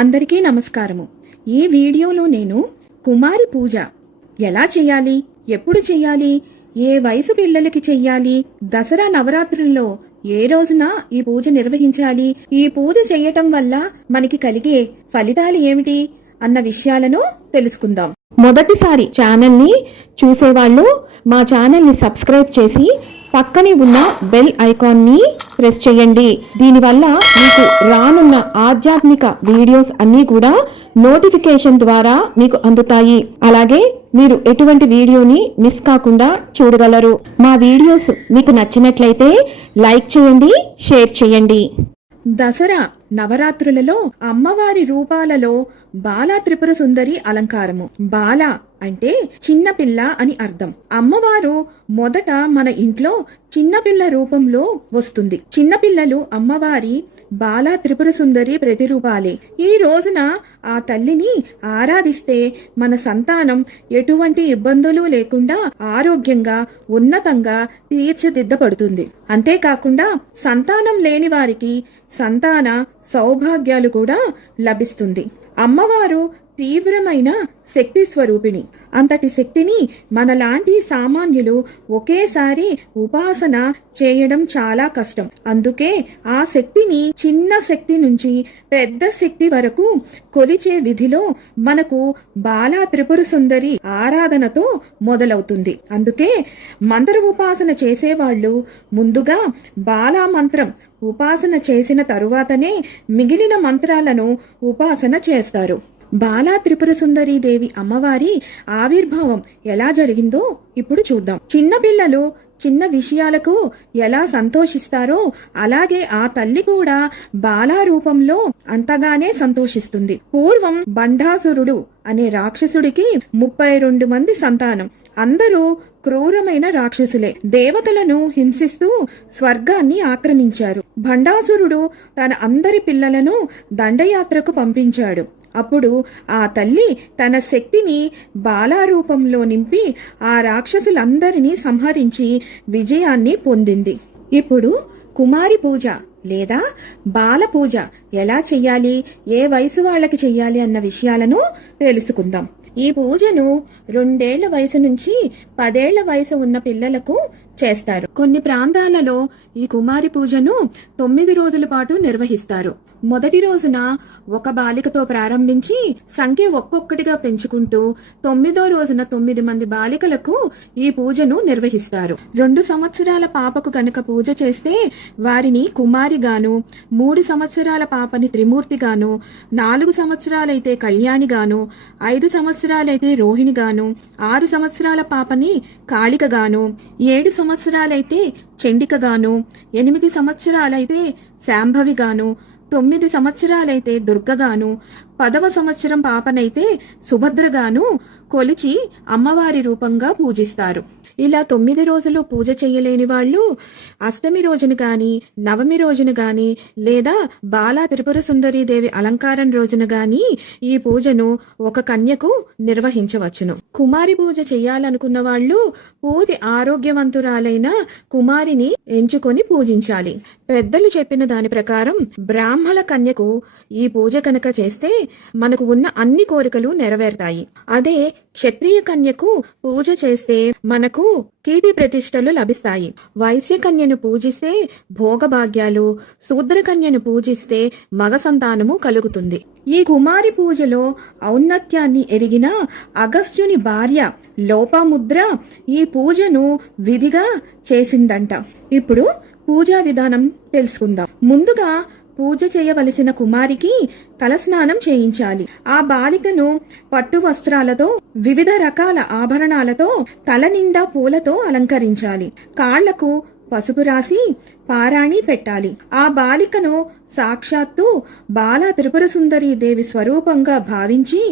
అందరికీ నమస్కారము. ఈ వీడియోలో నేను కుమారి పూజ ఎలా చేయాలి, ఎప్పుడు చేయాలి, ఏ వయసు పిల్లలకి చెయ్యాలి, దసరా నవరాత్రుల్లో ఏ రోజున ఈ పూజ నిర్వహించాలి, ఈ పూజ చేయటం వల్ల మనకి కలిగే ఫలితాలు ఏమిటి అన్న విషయాలను తెలుసుకుందాం. మొదటిసారి ఛానల్ ని చూసేవాళ్ళు మా ఛానల్ ని సబ్స్క్రైబ్ చేసి పక్కనే ఉన్న బెల్ ఐకాన్ ని ప్రెస్ చేయండి. దీనివల్ల మీకు రానున్న ఆధ్యాత్మిక వీడియోస్ అన్నీ కూడా నోటిఫికేషన్ ద్వారా మీకు అందుతాయి. అలాగే మీరు ఎటువంటి వీడియోని మిస్ కాకుండా చూడగలరు. మా వీడియోస్ మీకు నచ్చినట్లయితే లైక్ చేయండి, షేర్ చేయండి. దసరా నవరాత్రులలో అమ్మవారి రూపాలలో బాలా త్రిపుర సుందరి అలంకారము. బాల అంటే చిన్నపిల్ల అని అర్థం. అమ్మవారు మొదట మన ఇంట్లో చిన్నపిల్ల రూపంలో వస్తుంది. చిన్నపిల్లలు అమ్మవారి బాలా త్రిపుర సుందరి ప్రతిరూపాలే. ఈ రోజున ఆ తల్లిని ఆరాధిస్తే మన సంతానం ఎటువంటి ఇబ్బందులు లేకుండా ఆరోగ్యంగా ఉన్నతంగా తీర్చిదిద్దబడుతుంది. అంతేకాకుండా సంతానం లేని వారికి సంతాన సౌభాగ్యాలు కూడా లభిస్తుంది. అమ్మవారు తీవ్రమైన శక్తి స్వరూపిణి. అంతటి శక్తిని మనలాంటి సామాన్యులు ఒకేసారి ఉపాసన చేయడం చాలా కష్టం. అందుకే ఆ శక్తిని చిన్న శక్తి నుంచి పెద్ద శక్తి వరకు కొలిచే విధిలో మనకు బాలా త్రిపుర సుందరి ఆరాధనతో మొదలవుతుంది. అందుకే మంత్ర ఉపాసన చేసేవాళ్ళు ముందుగా బాలా మంత్రం ఉపాసన చేసిన తరువాతనే మిగిలిన మంత్రాలను ఉపాసన చేస్తారు. బాలా త్రిపుర సుందరీ దేవి అమ్మవారి ఆవిర్భావం ఎలా జరిగిందో ఇప్పుడు చూద్దాం. చిన్నపిల్లలు చిన్న విషయాలకు ఎలా సంతోషిస్తారో అలాగే ఆ తల్లి కూడా బాలా రూపంలో అంతగానే సంతోషిస్తుంది. పూర్వం బండాసురుడు అనే రాక్షసుడికి 32 మంది సంతానం. అందరూ క్రూరమైన రాక్షసులే. దేవతలను హింసిస్తూ స్వర్గాన్ని ఆక్రమించారు. భండాసురుడు తన అందరి పిల్లలను దండయాత్రకు పంపించాడు. అప్పుడు ఆ తల్లి తన శక్తిని బాలారూపంలో నింపి ఆ రాక్షసులందరినీ సంహరించి విజయాన్ని పొందింది. ఇప్పుడు కుమారి పూజ లేదా బాల పూజ ఎలా చెయ్యాలి, ఏ వయసు వాళ్ళకి చెయ్యాలి అన్న విషయాలను తెలుసుకుందాం. ఈ పూజను 2 ఏళ్ల వయసు నుంచి 10 ఏళ్ల వయసు ఉన్న పిల్లలకు చేస్తారు. కొన్ని ప్రాంతాలలో ఈ కుమారి పూజను 9 రోజుల పాటు నిర్వహిస్తారు. మొదటి రోజున ఒక బాలికతో ప్రారంభించి సంఖ్య ఒక్కొక్కటిగా పెంచుకుంటూ 9వ రోజున 9 మంది బాలికలకు ఈ పూజను నిర్వహిస్తారు. 2 సంవత్సరాల పాపకు గనక పూజ చేస్తే వారిని కుమారిగాను, 3 సంవత్సరాల పాపని త్రిమూర్తిగాను, 4 సంవత్సరాలైతే కళ్యాణిగాను, 5 సంవత్సరాలైతే రోహిణిగాను, 6 సంవత్సరాల పాపని కాళికగాను, 7 సంవత్సరాలైతే చండికగాను, 8 సంవత్సరాలైతే శాంభవిగాను, 9 సంవత్సరాలైతే దుర్గగాను, 10వ సంవత్సరం పాపనైతే సుభద్రగాను కొలిచి అమ్మవారి రూపంగా పూజిస్తారు. ఇలా 9 రోజులు పూజ చెయ్యలేని వాళ్ళు అష్టమి రోజున గాని, నవమి రోజున గాని, లేదా బాలా త్రిపుర సుందరీ దేవి అలంకారం రోజున గాని ఈ పూజను ఒక కన్యకు నిర్వహించవచ్చును. కుమారి పూజ చెయ్యాలనుకున్న వాళ్ళు పూర్తి ఆరోగ్యవంతురాలైన కుమారిని ఎంచుకొని పూజించాలి. పెద్దలు చెప్పిన దాని ప్రకారం బ్రాహ్మణ కన్యకు ఈ పూజ కనుక చేస్తే మనకు ఉన్న అన్ని కోరికలు నెరవేరుతాయి. అదే క్షత్రియ కన్యకు పూజ చేస్తే మనకు కీర్తి ప్రతిష్టలు లభిస్తాయి. వైశ్య కన్యను పూజిస్తే భోగభాగ్యాలు, శూద్ర కన్యను పూజిస్తే మగ సంతానము కలుగుతుంది. ఈ కుమారి పూజలో ఔన్నత్యాన్ని ఎరిగిన అగస్త్యుని భార్య లోపాముద్ర ఈ పూజను విధిగా చేసిందంట. ఇప్పుడు పూజా విధానం తెలుసుకుందాం. ముందుగా పూజ చేయవలసిన కుమారికి తలస్నానం చేయించాలి. ఆ బాలికను పట్టు వస్త్రాలతో, వివిధ రకాల ఆభరణాలతో, తల నిండా పూలతో అలంకరించాలి. కాళ్లకు పసుపు రాసి పారాణి పెట్టాలి. ఆ బాలికను సాక్షాత్తు బాలా త్రిపుర సుందరీ దేవి స్వరూపంగా భావించి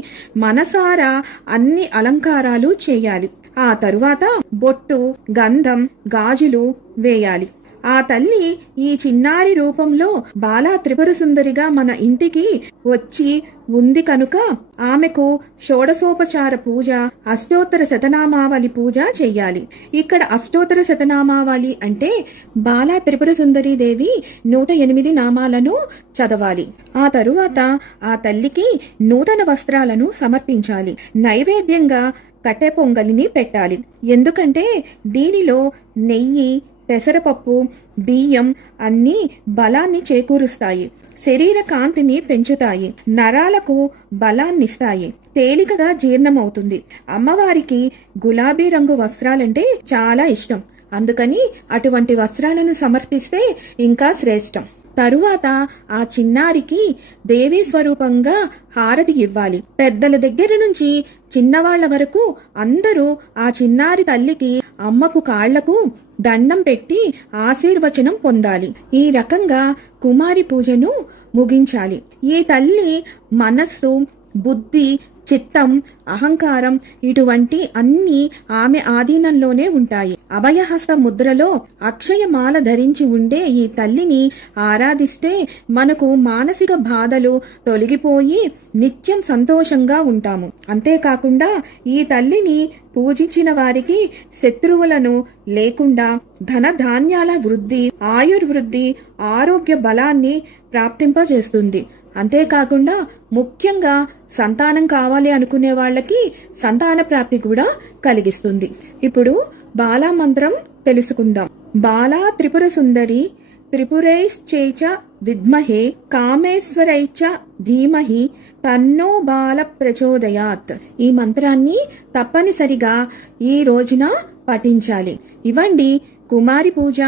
మనసారా అన్ని అలంకారాలు చేయాలి. ఆ తరువాత బొట్టు, గంధం, గాజులు వేయాలి. ఆ తల్లి ఈ చిన్నారి రూపంలో బాలా త్రిపుర సుందరిగా మన ఇంటికి వచ్చి ఉంది కనుక ఆమెకు షోడశోపచార పూజ, అష్టోత్తర శతనామావళి పూజ చెయ్యాలి. ఇక్కడ అష్టోత్తర శతనామావళి అంటే బాలా త్రిపుర సుందరి దేవి 108 నామాలను చదవాలి. ఆ తరువాత ఆ తల్లికి నూతన వస్త్రాలను సమర్పించాలి. నైవేద్యంగా కట్టె పొంగలిని పెట్టాలి. ఎందుకంటే దీనిలో నెయ్యి, పెసరపప్పు, బియ్యం అన్నీ బలాన్ని చేకూరుస్తాయి, శరీర కాంతిని పెంచుతాయి, నరాలకు బలాన్నిస్తాయి, తేలికగా జీర్ణమవుతుంది. అమ్మవారికి గులాబీ రంగు వస్త్రాలంటే చాలా ఇష్టం. అందుకని అటువంటి వస్త్రాలను సమర్పిస్తే ఇంకా శ్రేష్టం. తరువాత ఆ చిన్నారికి దేవీ స్వరూపంగా హారతి ఇవ్వాలి. పెద్దల దగ్గర నుంచి చిన్నవాళ్ల వరకు అందరూ ఆ చిన్నారి తల్లికి, అమ్మకు కాళ్లకు దండం పెట్టి ఆశీర్వచనం పొందాలి. ఈ రకంగా కుమారి పూజను ముగించాలి. ఈ తల్లి మనస్సు, బుద్ధి, చిత్తం, అహంకారం ఇటువంటి అన్ని ఆమె ఆధీనంలోనే ఉంటాయి. అభయహస్త ముద్రలో అక్షయమాల ధరించి ఉండే ఈ తల్లిని ఆరాధిస్తే మనకు మానసిక బాధలు తొలగిపోయి నిత్యం సంతోషంగా ఉంటాము. అంతేకాకుండా ఈ తల్లిని పూజించిన వారికి శత్రువులను లేకుండా ధన ధాన్యాల వృద్ధి, ఆయుర్వృద్ధి, ఆరోగ్య బలాన్ని ప్రాప్తింపజేస్తుంది. అంతేకాకుండా ముఖ్యంగా సంతానం కావాలి అనుకునే వాళ్ళకి సంతాన ప్రాప్తి కూడా కలిగిస్తుంది. ఇప్పుడు బాలా మంత్రం తెలుసుకుందాం. బాలా త్రిపుర సుందరి త్రిపురైశ్చైచ విద్మహే కామేశ్వరైచ ధీమహి తన్నో బాల ప్రచోదయాత్. ఈ మంత్రాన్ని తప్పనిసరిగా ఈ రోజున పఠించాలి. ఇవండి కుమారి పూజ,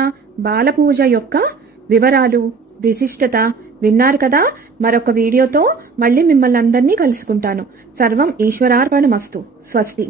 బాల పూజ యొక్క వివరాలు, విశిష్టత. విన్నారు కదా? మరొక వీడియోతో మళ్ళీ మిమ్మల్ని అందరినీ కలుసుకుంటాను. సర్వం ఈశ్వరార్పణమస్తు. స్వస్తి.